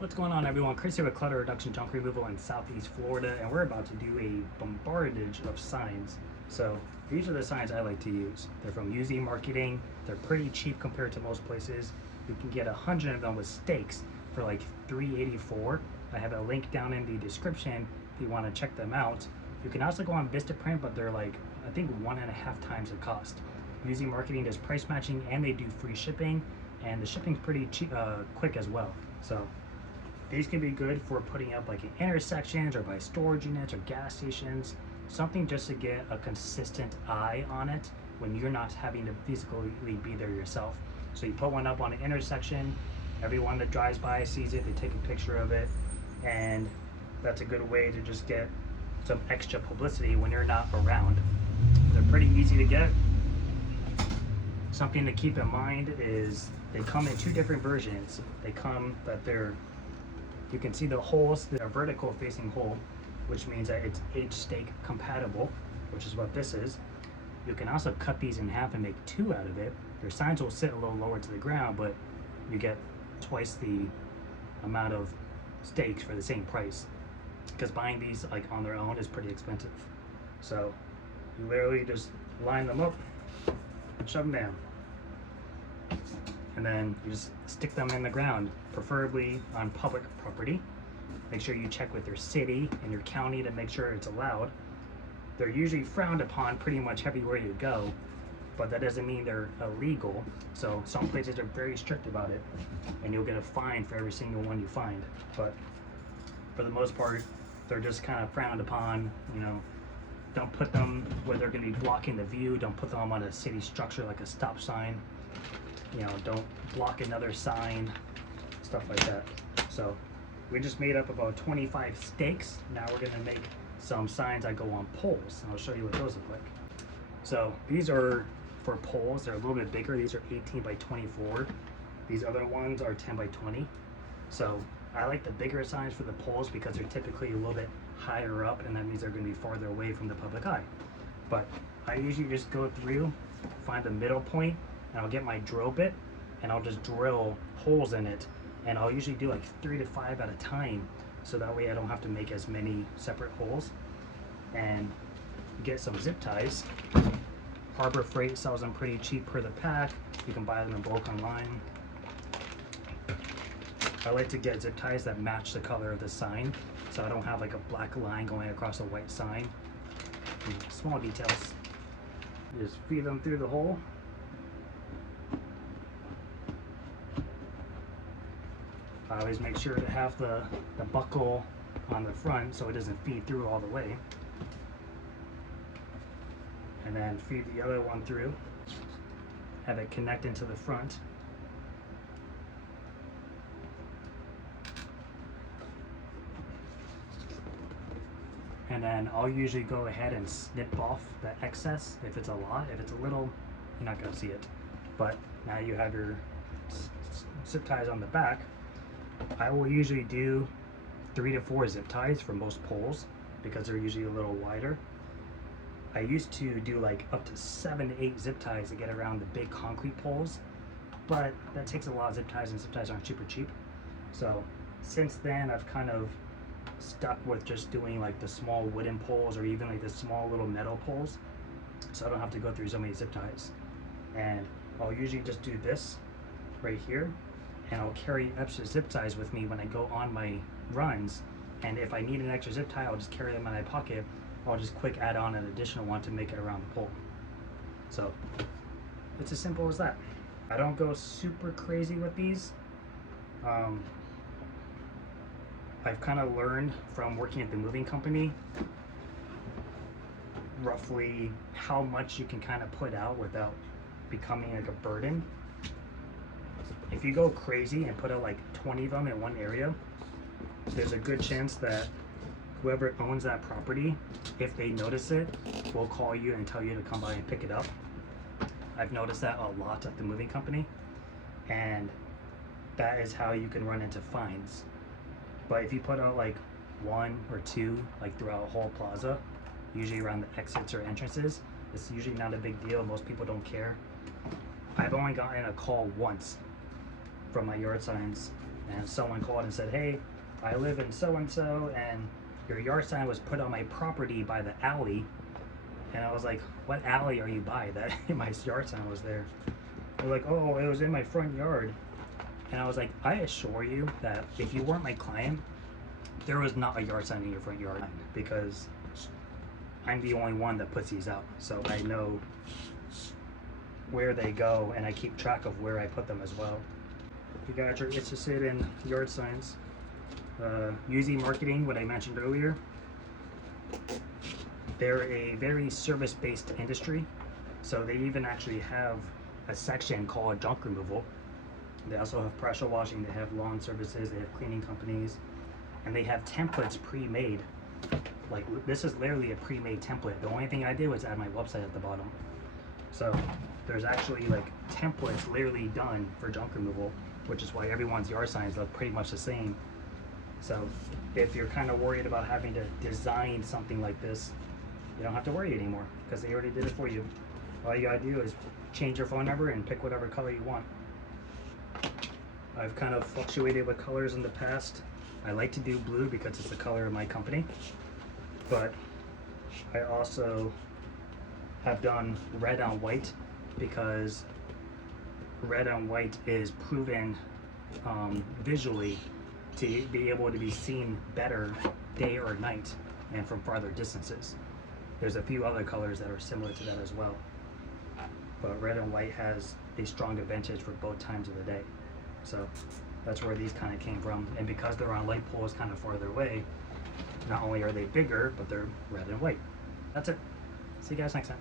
What's going on, everyone? Chris here with Clutter Reduction Junk Removal in Southeast Florida, and we're about to do a bombardage of signs. So these are the signs I like to use. They're from UZ Marketing. They're pretty cheap compared to most places. You can get 100 of them with stakes for like $3.84. I have a link down in the description if you want to check them out. You can also go on Vistaprint, but they're like, I think 1.5 times the cost. UZ Marketing does price matching and they do free shipping, and the shipping's pretty cheap, quick as well. So these can be good for putting up like in intersections or by storage units or gas stations, something just to get a consistent eye on it when you're not having to physically be there yourself. So you put one up on an intersection, everyone that drives by sees it, they take a picture of it, and that's a good way to just get some extra publicity when you're not around. They're pretty easy to get. Something to keep in mind is they come in two different versions. They come that you can see the holes, they're vertical facing hole, which means that it's H-stake compatible, which is what this is. You can also cut these in half and make two out of it. Your signs will sit a little lower to the ground, but you get twice the amount of stakes for the same price. Because buying these like on their own is pretty expensive. So you literally just line them up, shove them down, and then you just stick them in the ground, preferably on public property. Make sure you check with your city and your county to make sure it's allowed. They're usually frowned upon pretty much everywhere you go, but that doesn't mean they're illegal. So some places are very strict about it, and you'll get a fine for every single one you find. But for the most part, they're just kind of frowned upon. You know, don't put them where they're going to be blocking the view. Don't put them on a city structure like a stop sign. You know, don't block another sign, stuff like that. So we just made up about 25 stakes. Now we're going to make some signs that go on poles, and I'll show you what those look like. So these are for poles. They're a little bit bigger. These are 18 by 24. These other ones are 10 by 20. So I like the bigger signs for the poles because they're typically a little bit higher up, and that means they're going to be farther away from the public eye. But I usually just go through, find the middle point, and I'll get my drill bit and I'll just drill holes in it, and I'll usually do like 3 to 5 at a time, so that way I don't have to make as many separate holes. And get some zip ties. Harbor Freight sells them pretty cheap per the pack. You can buy them in bulk online. I like to get zip ties that match the color of the sign, so I don't have like a black line going across a white sign. Small details. Just feed them through the hole. I always make sure to have the buckle on the front so it doesn't feed through all the way. And then feed the other one through. Have it connect into the front. And then I'll usually go ahead and snip off the excess if it's a lot. If it's a little, you're not going to see it. But now you have your zip ties on the back. I will usually do 3 to 4 zip ties for most poles because they're usually a little wider. I used to do like up to 7 to 8 zip ties to get around the big concrete poles, but that takes a lot of zip ties, and zip ties aren't super cheap. So since then I've kind of stuck with just doing like the small wooden poles or even like the small little metal poles, so I don't have to go through so many zip ties. And I'll usually just do this right here, and I'll carry extra zip ties with me when I go on my runs, and if I need an extra zip tie, I'll just carry them in my pocket. I'll just quick add on an additional one to make it around the pole. So it's as simple as that. I don't go super crazy with these. I've kind of learned from working at the moving company roughly how much you can kind of put out without becoming like a burden. If you go crazy and put out like 20 of them in one area, there's a good chance that whoever owns that property, if they notice it, will call you and tell you to come by and pick it up. I've noticed that a lot at the moving company, and that is how you can run into fines. But if you put out like 1 or 2 like throughout a whole plaza, usually around the exits or entrances, it's usually not a big deal. Most people don't care. I've only gotten a call once from my yard signs, and someone called and said, hey, I live in so-and-so, and your yard sign was put on my property by the alley. And I was like, what alley are you by? That my yard sign was there. They're like, oh, it was in my front yard. And I was like, I assure you that if you weren't my client, there was not a yard sign in your front yard, because I'm the only one that puts these out. So I know where they go, and I keep track of where I put them as well. If you guys are interested in yard signs, using marketing, what I mentioned earlier, they're a very service-based industry. So they even actually have a section called junk removal. They also have pressure washing, they have lawn services, they have cleaning companies, and they have templates pre-made. Like, this is literally a pre-made template. The only thing I did was add my website at the bottom. So there's actually like templates literally done for junk removal, which is why everyone's yard signs look pretty much the same. So if you're kind of worried about having to design something like this, you don't have to worry anymore, because they already did it for you. All you gotta do is change your phone number and pick whatever color you want. I've kind of fluctuated with colors in the past. I like to do blue because it's the color of my company, but I also have done red on white because red on white is proven visually to be able to be seen better day or night and from farther distances. There's a few other colors that are similar to that as well, but red and white has a strong advantage for both times of the day. So that's where these kind of came from. And because they're on light poles kind of farther away, not only are they bigger, but they're red and white. That's it. See you guys next time.